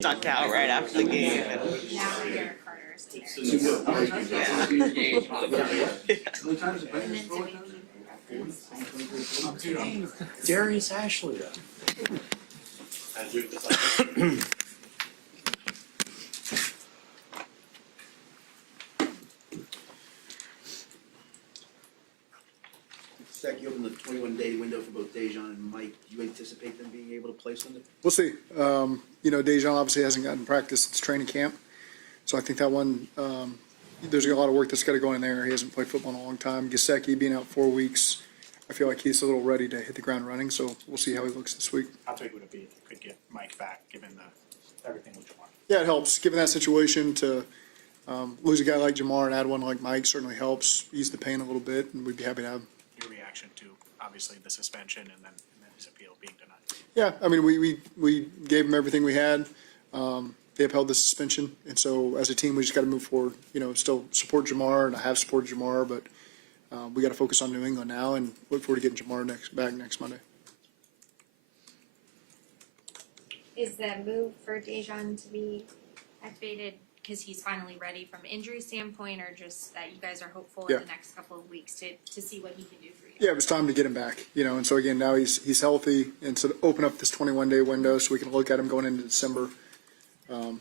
Knocked out right after the game. Now Derek Carter is there. Darius Ashley. Zach, you opened the 21-day window for both Dejan and Mike. Do you anticipate them being able to play Sunday? We'll see. Dejan obviously hasn't gotten practice since training camp. So I think that one, there's a lot of work that's got to go in there. He hasn't played football in a long time. Gesicki being out 4 weeks, I feel like he's a little ready to hit the ground running. So we'll see how he looks this week. How big would it be if you could get Mike back, given everything with Jamar? Yeah, it helps. Given that situation, to lose a guy like Jamar and add one like Mike certainly helps ease the pain a little bit, and we'd be happy to have him. Your reaction to obviously the suspension and then his appeal being denied? Yeah, I mean, we gave him everything we had. They upheld the suspension, and so as a team, we just got to move forward. Still support Jamar, and I have supported Jamar, but we got to focus on New England now and look forward to getting Jamar back next Monday. Is the move for Dejan to be activated because he's finally ready from injury standpoint, or just that you guys are hopeful Yeah. in the next couple of weeks to see what he can do for you? Yeah, it was time to get him back, and so again, now he's healthy, and so to open up this 21-day window so we can look at him going into December,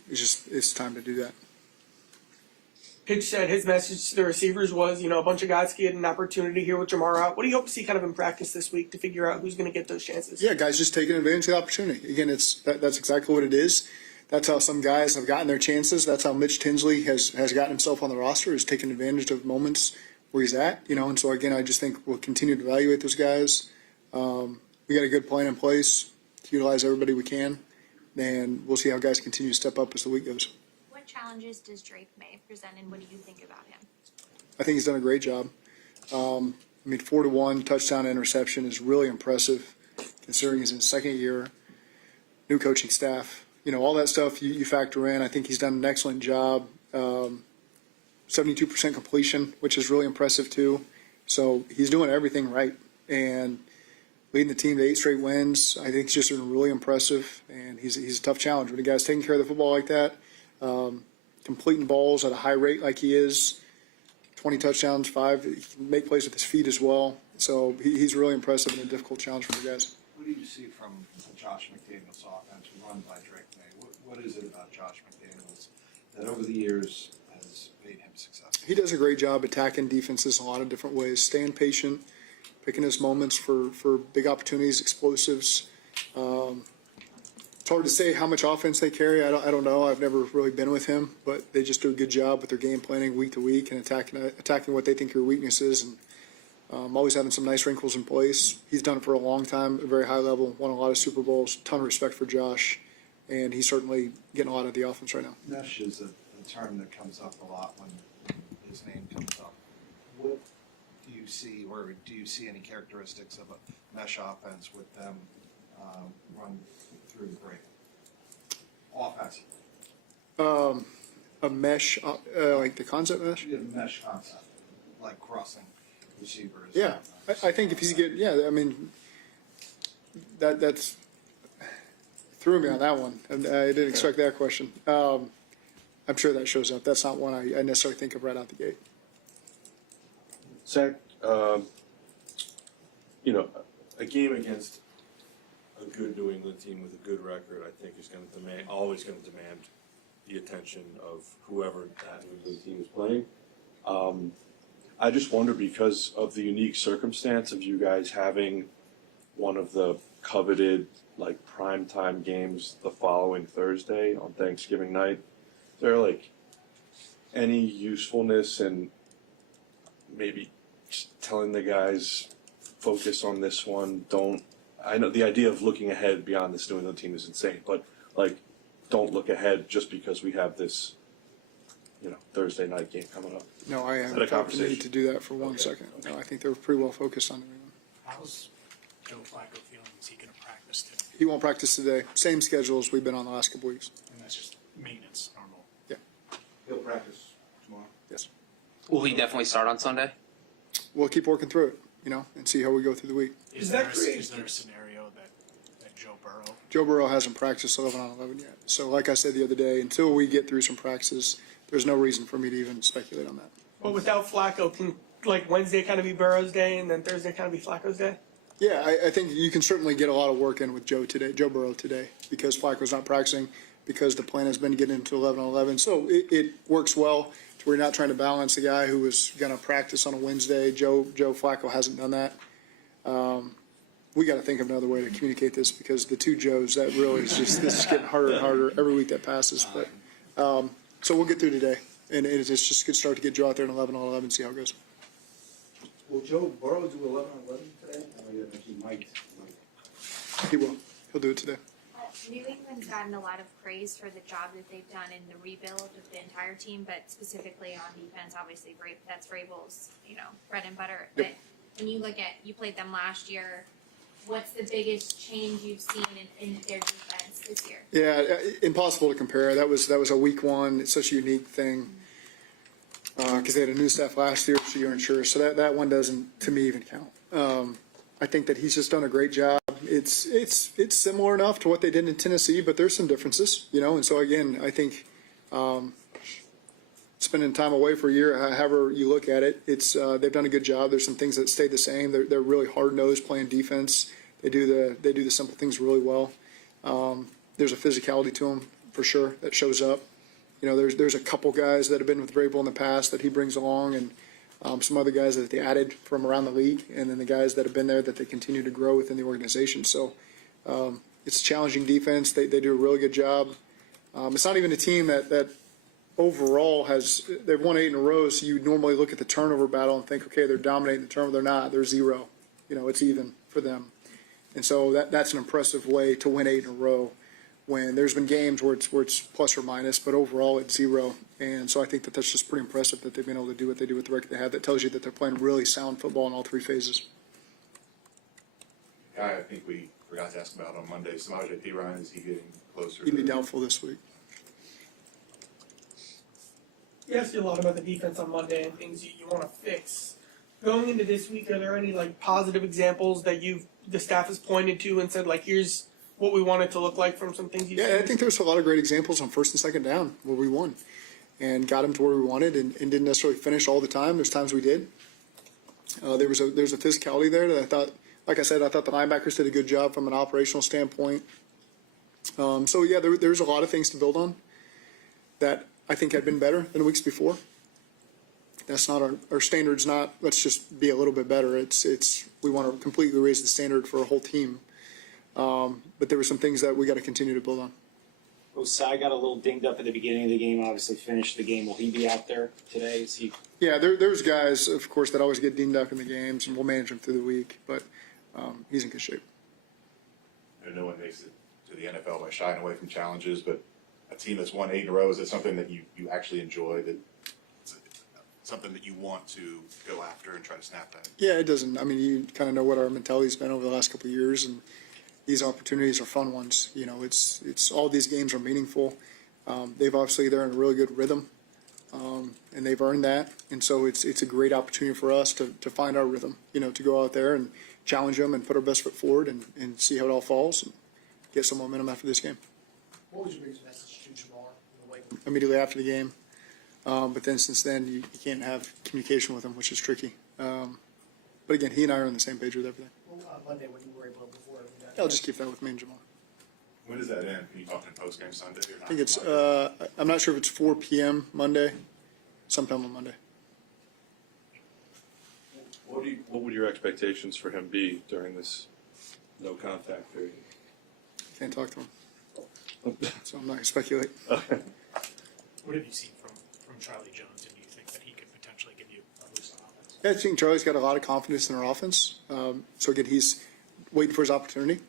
it's time to do that. Pitch said his message to the receivers was, a bunch of guys get an opportunity here with Jamar out. What do you hope to see kind of in practice this week to figure out who's going to get those chances? Yeah, guys just taking advantage of the opportunity. Again, that's exactly what it is. That's how some guys have gotten their chances. That's how Mitch Tinsley has gotten himself on the roster, is taking advantage of moments where he's at, and so again, I just think we'll continue to evaluate those guys. We got a good plan in place to utilize everybody we can, and we'll see how guys continue to step up as the week goes. What challenges does Drake May present, and what do you think about him? I think he's done a great job. 4-1 touchdown to interception is really impressive, considering he's in his second year, new coaching staff. All that stuff you factor in. I think he's done an excellent job. 72% completion, which is really impressive too. So he's doing everything right and leading the team to 8 straight wins. I think it's just been really impressive, and he's a tough challenge. When a guy's taking care of the football like that, completing balls at a high rate like he is, 20 touchdowns, 5, he can make plays with his feet as well. So he's really impressive and a difficult challenge for the guys. What do you see from Josh McDaniels' offense run by Drake May? What is it about Josh McDaniels that over the years has made him successful? He does a great job attacking defenses in a lot of different ways, staying patient, picking his moments for big opportunities, explosives. It's hard to say how much offense they carry. I don't know. I've never really been with him, but they just do a good job with their game planning week to week and attacking what they think your weakness is, and always having some nice wrinkles in place. He's done it for a long time at a very high level, won a lot of Super Bowls, ton of respect for Josh, and he's certainly getting a lot of the offense right now. Mesh is a term that comes up a lot when his name comes up. What do you see, or do you see any characteristics of a mesh offense with them run through the break? Offensively. A mesh, like the concept mesh? Yeah, mesh concept, like crossing receivers. Yeah, I think if you get, that's threw me on that one. I didn't expect that question. I'm sure that shows up. That's not one I necessarily think of right out the gate. Zach, a game against a good New England team with a good record, I think, is going to always going to demand the attention of whoever that New England team is playing. I just wonder, because of the unique circumstance of you guys having one of the coveted primetime games the following Thursday on Thanksgiving night, is there any usefulness in maybe telling the guys, focus on this one, I know the idea of looking ahead beyond this New England team is insane, but don't look ahead just because we have this Thursday night game coming up. No, I Is that a haven't felt the need conversation? to do that for one second. No, I think they're pretty well focused on it. How's Joe Flacco feeling? Is he going to practice today? He won't practice today. Same schedule as we've been on the last couple weeks. And that's just maintenance, normal. Yeah. He'll practice tomorrow. Yes. Will he definitely start on Sunday? We'll keep working through it, and see how we go through the week. Does that create- Is there a scenario that Joe Burrow. Joe Burrow hasn't practiced 11 on 11 yet. So like I said the other day, until we get through some practices, there's no reason for me to even speculate on that. But without Flacco, can like Wednesday kind of be Burrow's day and then Thursday kind of be Flacco's day? Yeah, I think you can certainly get a lot of work in with Joe Burrow today, because Flacco's not practicing, because the plan has been to get into 11 on 11. So it works well to where you're not trying to balance a guy who was going to practice on a Wednesday. Joe Flacco hasn't done that. We got to think of another way to communicate this, because the two Joes, that really is just, this is getting harder and harder every week that passes. But so we'll get through today, and it's just a good start to get Joe out there in 11 on 11, see how it goes. Will Joe Burrow do 11 on 11 today? Oh, yeah, he might. He will. He'll do it today. New England's gotten a lot of praise for the job that they've done in the rebuild of the entire team, but specifically on defense, obviously, that's Vrabel's, bread and butter. Yep. But when you look at, you played them last year, what's the biggest change you've seen in their defense this year? Yeah, impossible to compare. That was a week one. It's such a unique thing, because they had a new staff last year, so you're unsure. So that one doesn't, to me, even count. I think that he's just done a great job. It's similar enough to what they did in Tennessee, but there's some differences, And so again, I think spending time away for a year, however you look at it, they've done a good job. There's some things that stay the same. They're really hard nosed playing defense. They do the simple things really well. There's a physicality to them for sure that shows up. There's a couple guys that have been with Vrabel in the past that he brings along, and some other guys that they added from around the league, and then the guys that have been there that they continue to grow within the organization. So it's a challenging defense. They do a really good job. It's not even a team that overall they've won 8 in a row, so you normally look at the turnover battle and think, okay, they're dominating the turnover. They're not. They're 0. It's even for them. And so that's an impressive way to win 8 in a row, when there's been games where it's plus or minus, but overall it's 0. And so I think that's just pretty impressive that they've been able to do what they do with the record they have. That tells you that they're playing really sound football in all 3 phases. Guy, I think we forgot to ask about on Monday. Samaje Perine, is he getting closer? He'd be doubtful this week. You asked you a lot about the defense on Monday and things you want to fix. Going into this week, are there any positive examples that the staff has pointed to and said here's what we want it to look like from some things you've seen? Yeah, I think there's a lot of great examples on 1st and 2nd down where we won and got them to where we wanted, and didn't necessarily finish all the time. There's times we did. There's a physicality there that I thought, like I said, I thought the linebackers did a good job from an operational standpoint. So yeah, there's a lot of things to build on that I think had been better than weeks before. That's not our standard's not, let's just be a little bit better. It's we want to completely raise the standard for a whole team. But there were some things that we got to continue to build on. Osai got a little dinged up at the beginning of the game, obviously finished the game. Will he be out there today? Is he? Yeah, there's guys, of course, that always get dinged up in the games, and we'll manage them through the week, but he's in good shape. No one makes it to the NFL by shying away from challenges, but a team that's won 8 in a row, is it something that you actually enjoy, that it's something that you want to go after and try to snap that? Yeah, it doesn't. I mean, you kind of know what our mentality's been over the last couple of years, and these opportunities are fun ones. It's all these games are meaningful. They're in a really good rhythm, and they've earned that. And so it's a great opportunity for us to find our rhythm. To go out there and challenge them and put our best foot forward and see how it all falls and get some momentum after this game. What was your biggest message to Jamar in the weight room? Immediately after the game, but then since then you can't have communication with him, which is tricky. But again, he and I are on the same page with everything. Well, Monday when you were able to before everything got I'll just keep that with me and Jamal. When does that end? Can you talk in post-game Sunday or not? I think it's, I'm not sure if it's 4 p.m. Monday, sometime on Monday. What would your expectations for him be during this no contact period? Can't talk to him, so I'm not going to speculate. What have you seen from Charlie Jones, and do you think that he could potentially give you a boost on offense? Yeah, I think Charlie's got a lot of confidence in our offense. So again, he's waiting for his opportunity.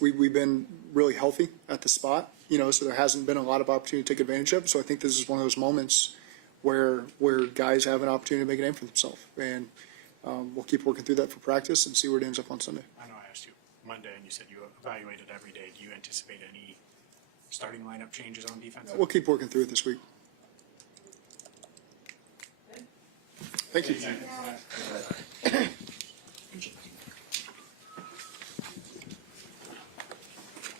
We've been really healthy at the spot, so there hasn't been a lot of opportunity to take advantage of. So I think this is one of those moments where guys have an opportunity to make a name for themselves. And we'll keep working through that for practice and see where it ends up on Sunday. I know I asked you Monday, and you said you evaluated every day. Do you anticipate any starting lineup changes on defense? We'll keep working through it this week. Thank you.